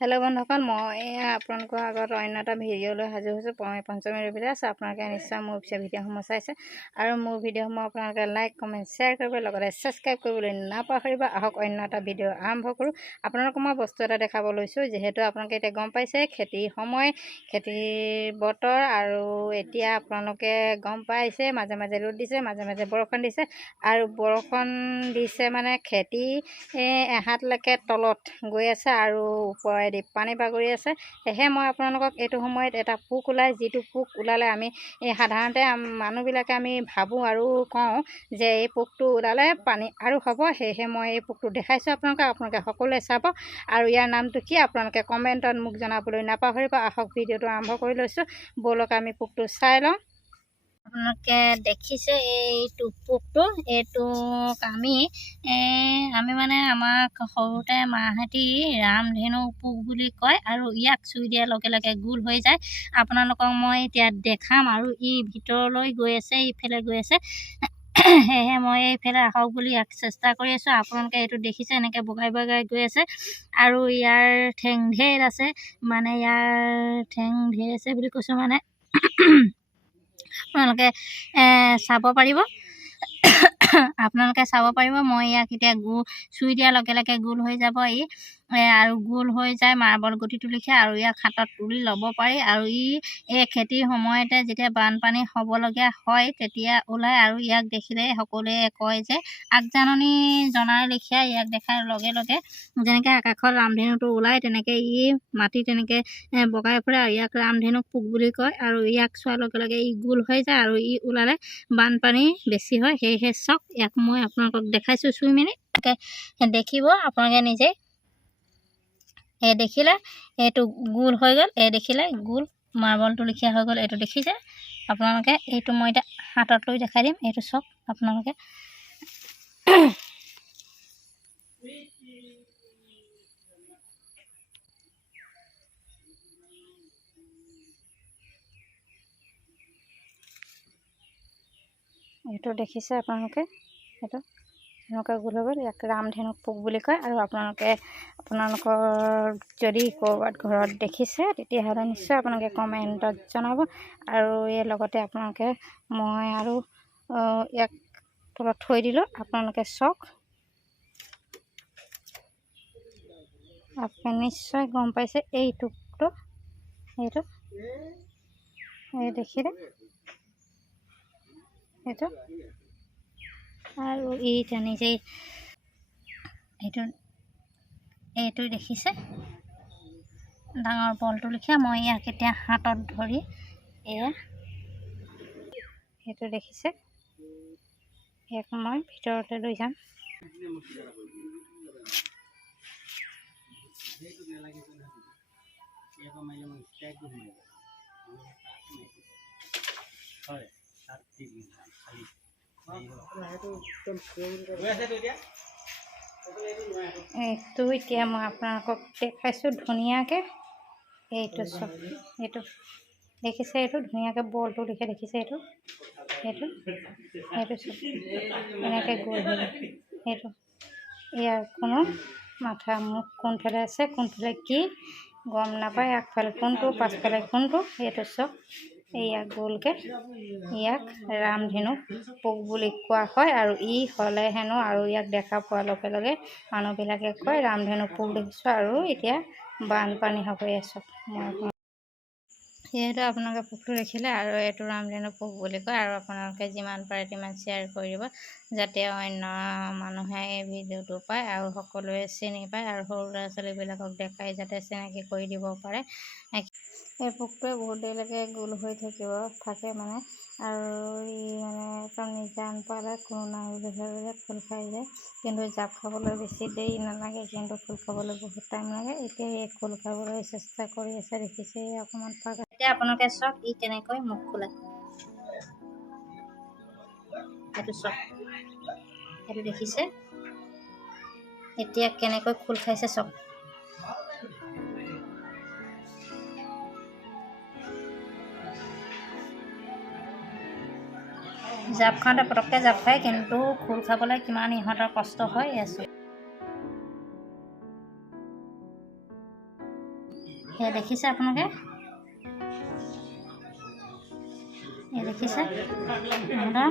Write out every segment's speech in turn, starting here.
Hello' বন্ধুসকল, মই আপোনালোকৰ আগত অন্য এটা ভিডিঅ' লৈ হাজিৰ হৈছোঁ। পঞ্চমী ৰবিতে আছে। আপোনালোকে নিশ্চয় মোৰ ভিডিঅ'সমূহ চাইছে আৰু মোৰ ভিডিঅ'সমূহ আপোনালোকে লাইক, কমেণ্ট, শ্বেয়াৰ কৰিব, লগতে ছাবস্ক্ৰাইব কৰিবলৈ নাপাহৰিব। আহক অন্য এটা ভিডিঅ' আৰম্ভ কৰোঁ। আপোনালোকক মই বস্তু এটা দেখাব লৈছোঁ। যিহেতু আপোনালোকে এতিয়া গম পাইছে খেতিৰ সময়, খেতিৰ বতৰ, আৰু এতিয়া আপোনালোকে গম পাইছে মাজে মাজে ৰ'দ দিছে, মাজে মাজে বৰষুণ দিছে, আৰু বৰষুণ দিছে মানে খেতি এহাতলৈকে তলত গৈ আছে আৰু ওপৰেদি পানী বাগৰি আছে। সেয়েহে মই আপোনালোকক এইটো সময়ত এটা পোক ওলায়, যিটো পোক ওলালে আমি সাধাৰণতে মানুহবিলাকে আমি ভাবোঁ আৰু কওঁ যে এই পোকটো ওলালে পানী আৰু হ'ব। সেয়েহে মই এই পোকটো দেখাইছোঁ আপোনালোকে সকলোৱে চাব, আৰু ইয়াৰ নামটো কি আপোনালোকে কমেণ্টত মোক জনাবলৈ নাপাহৰিব। আহক ভিডিঅ'টো আৰম্ভ কৰি লৈছোঁ। ব'লক আমি পোকটো চাই লওঁ। আপোনালোকে দেখিছে এইটো পোকটো, এইটোক আমি মানে আমাক সৰুতে মাহঁতি ৰামধেনু পোক বুলি কয়, আৰু ইয়াক চুই দিয়াৰ লগে লগে গোল হৈ যায়। আপোনালোকক মই এতিয়া দেখাম, আৰু ই ভিতৰলৈ গৈ আছে, ইফালে গৈ আছে। সেয়েহে মই এইফালে আহক বুলি ইয়াক চেষ্টা কৰি আছোঁ। আপোনালোকে এইটো দেখিছে এনেকৈ বগাই বগাই গৈ আছে, আৰু ইয়াৰ ঠেং ঢেৰ আছে, মানে ইয়াৰ ঠেং ঢেৰ আছে বুলি কৈছোঁ মানে আপোনালোকে চাব পাৰিব। মই ইয়াক এতিয়া চুই দিয়াৰ লগে লগে গোল হৈ যাব আৰু গোল হৈ যায় মাৰ্বল গুটিটো লিখে, আৰু ইয়াক হাতত তুলি ল'ব পাৰি। আৰু এই খেতিৰ সময়তে যেতিয়া বানপানী হ'বলগীয়া হয় তেতিয়া ওলায়, আৰু ইয়াক দেখিলে সকলোৱে কয় যে আগজাননী জনাৰ লেখীয়া। ইয়াক দেখাৰ লগে লগে যেনেকৈ আকাশত ৰামধেনুটো ওলায় তেনেকৈ মাটি তেনেকৈ বগাই ফুৰে, আৰু ইয়াক ৰামধেনু পোক বুলি কয়। আৰু ইয়াক চোৱাৰ লগে লগে গোল হৈ যায়, আৰু ওলালে বানপানী বেছি হয়। সেয়েহে চাওক, ইয়াক মই আপোনালোকক দেখাইছোঁ চুই মেলি। দেখিব আপোনালোকে নিজেই। দেখিলে এইটো গোল হৈ গ'ল, দেখিলে গোল মাৰ্বলটো লিখীয়া হৈ গ'ল। এইটো দেখিছে আপোনালোকে। এইটো মই এতিয়া হাতত লৈ দেখাই দিম। এইটো চাওক আপোনালোকে। এইটো দেখিছে আপোনালোকে, এইটো এনেকুৱা গোল হৈ গ'ল। ইয়াক ৰামধেনু পোক বুলি কয়। আৰু আপোনালোকৰ যদি ক'ৰবাত ঘৰত দেখিছে তেতিয়াহ'লে নিশ্চয় আপোনালোকে কমেণ্টত জনাব। আৰু ইয়াৰ লগতে আপোনালোকে মই আৰু ইয়াক তলত থৈ দিলোঁ। আপোনালোকে চাওক, আপোনালোকে নিশ্চয় গম পাইছে এইটো দেখিলে এইটো, আৰু এতিয়া নিজেই এইটো দেখিছে ডাঙৰ বলটো লিখা। মই ইয়াক এতিয়া হাতত ধৰি সেইটো দেখিছে, ইয়াক মই ভিতৰতে লৈ যাম। এইটো এতিয়া মই আপোনালোকক দেখাইছোঁ ধুনীয়াকৈ। এইটো চব, এইটো দেখিছে, এইটো ধুনীয়াকৈ বলটো লিখে দেখিছে। এইটো চব এনেকৈ গ'ল হৈ গ'ল। ইয়াৰ কোনো মাথা মুখ কোনফালে আছে, কোনফালে কি গম নাপায়, আগফালে কোনটো পাছফালে কোনটো। এইটো চব ইয়াক গ'লকৈ, ইয়াক ৰামধেনু পোক বুলি কোৱা হয়। আৰু হ'লে হেনো, আৰু ইয়াক দেখা পোৱাৰ লগে লগে মানুহবিলাকে কয় ৰামধেনু পোক দেখিছোঁ, আৰু এতিয়া বানপানী হ'ব। চব যিহেতু আপোনালোকে পোকটো দেখিলে, আৰু এইটো ৰামধেনু পোক বুলি কয়। আৰু আপোনালোকে যিমান পাৰে সিমান শ্বেয়াৰ কৰিব, যাতে অন্য মানুহে এই ভিডিঅ'টো পায় আৰু সকলোৱে চিনি পায়, আৰু সৰু ল'ৰা ছোৱালীবিলাকক দেখাই যাতে চিনাকি কৰি দিব পাৰে। এই পোকটোৱে বহুত দেৰিলৈকে গোল হৈ থাকে মানে, আৰু মানে একদম নিজান পালে কোনো নাই বুলি ভাবিলে খোল খাই যায়। কিন্তু জাপ খাবলৈ বেছি দেৰি নালাগে, কিন্তু খোল খাবলৈ বহুত টাইম লাগে। এতিয়া খোল খাবলৈ চেষ্টা কৰি আছে, দেখিছে অকণমান পাক। এতিয়া আপোনালোকে চাওক কেনেকৈ মুখ খোলায়। এইটো চাওক, এইটো দেখিছে এতিয়া কেনেকৈ খোল খাইছে চাওক। জাপ খাওঁতে পটককৈ জাপ খায়, কিন্তু খোল খাবলৈ কিমান ইহঁতৰ কষ্ট হয়। এয়া দেখিছে আপোনালোকে, এয়া দেখিছে ইহঁতৰ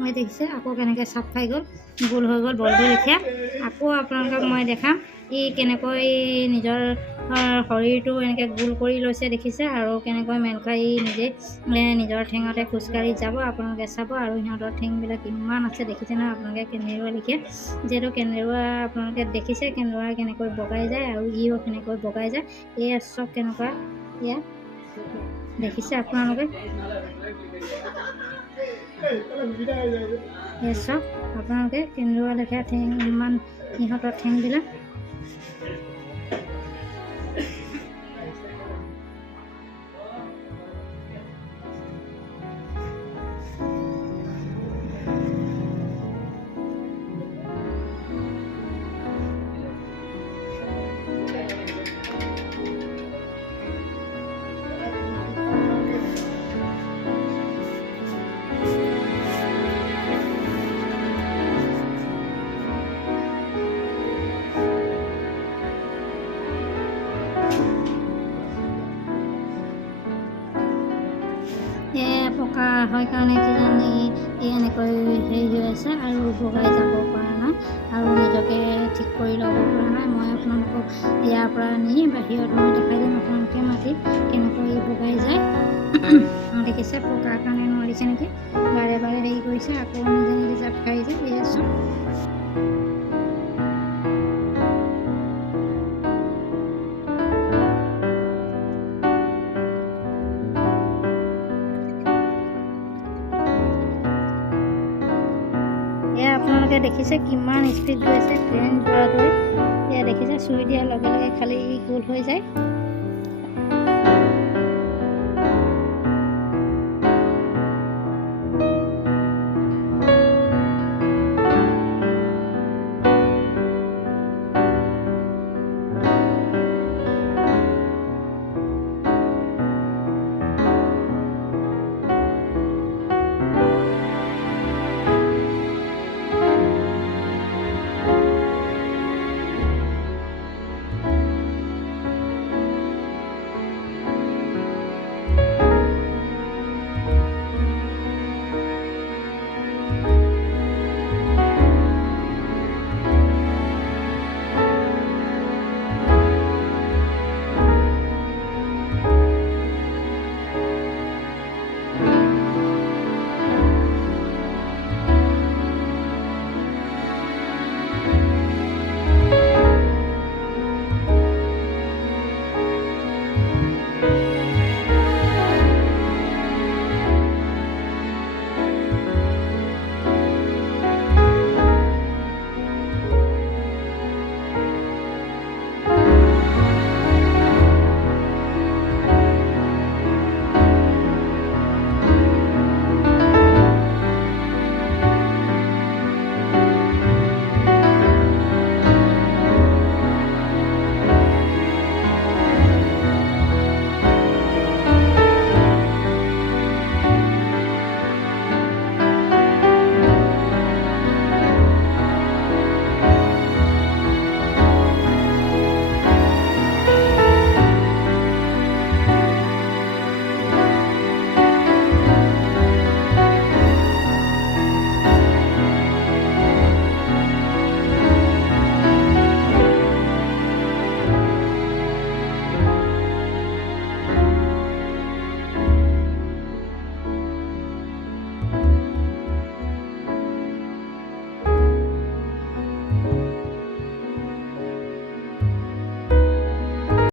মই দেখিছে আকৌ কেনেকৈ চাপ খাই গ'ল, গোল হৈ গ'ল বলটো লেখীয়া। আকৌ আপোনালোকক মই দেখাম ই কেনেকৈ নিজৰ শৰীৰটো এনেকৈ গোল কৰি লৈছে দেখিছে, আৰু কেনেকৈ মেল খাই নিজে নিজৰ ঠেঙতে খোজকাঢ়ি যাব। আপোনালোকে চাব, আৰু সিহঁতৰ ঠেংবিলাক ইমান আছে দেখিছে নহয় আপোনালোকে, কেনেৰুৱা লিখীয়া। যিহেতু কেনেৰুৱা আপোনালোকে দেখিছে কেনেৰুৱা কেনেকৈ বগাই যায়, আৰু ইও কেনেকৈ বগাই যায়। এয়া চব কেনেকুৱা এয়া দেখিছে আপোনালোকে, এয়া চব আপোনালোকে কেনেৰুৱা লেখীয়া ঠেং, ইমান সিহঁতৰ ঠেংবিলাক। পকা হয় কাৰণে কিজানি এনেকৈ হেৰি হৈ আছে, আৰু বগাই যাব পৰা নাই, আৰু নিজকে ঠিক কৰি ল'ব পৰা নাই। মই আপোনালোকক ইয়াৰ পৰা নি বাহিৰত মই দেখাই দিম আপোনালোকে মাতি কেনেকৈ বগাই যায়। দেখিছে পকাৰ কাৰণে নোৱাৰিছে নেকি, বাৰে বাৰে হেৰি কৰিছে, আকৌ নিজে নিজে জাপ খাই যায়। এয়া চব আপোনালোকে দেখিছে কিমান স্পীড গৈছে ট্ৰেইন যোৱাৰ দৰে। এয়া দেখিছে চুই দিয়াৰ লগে লগে খালী গোল হৈ যায়।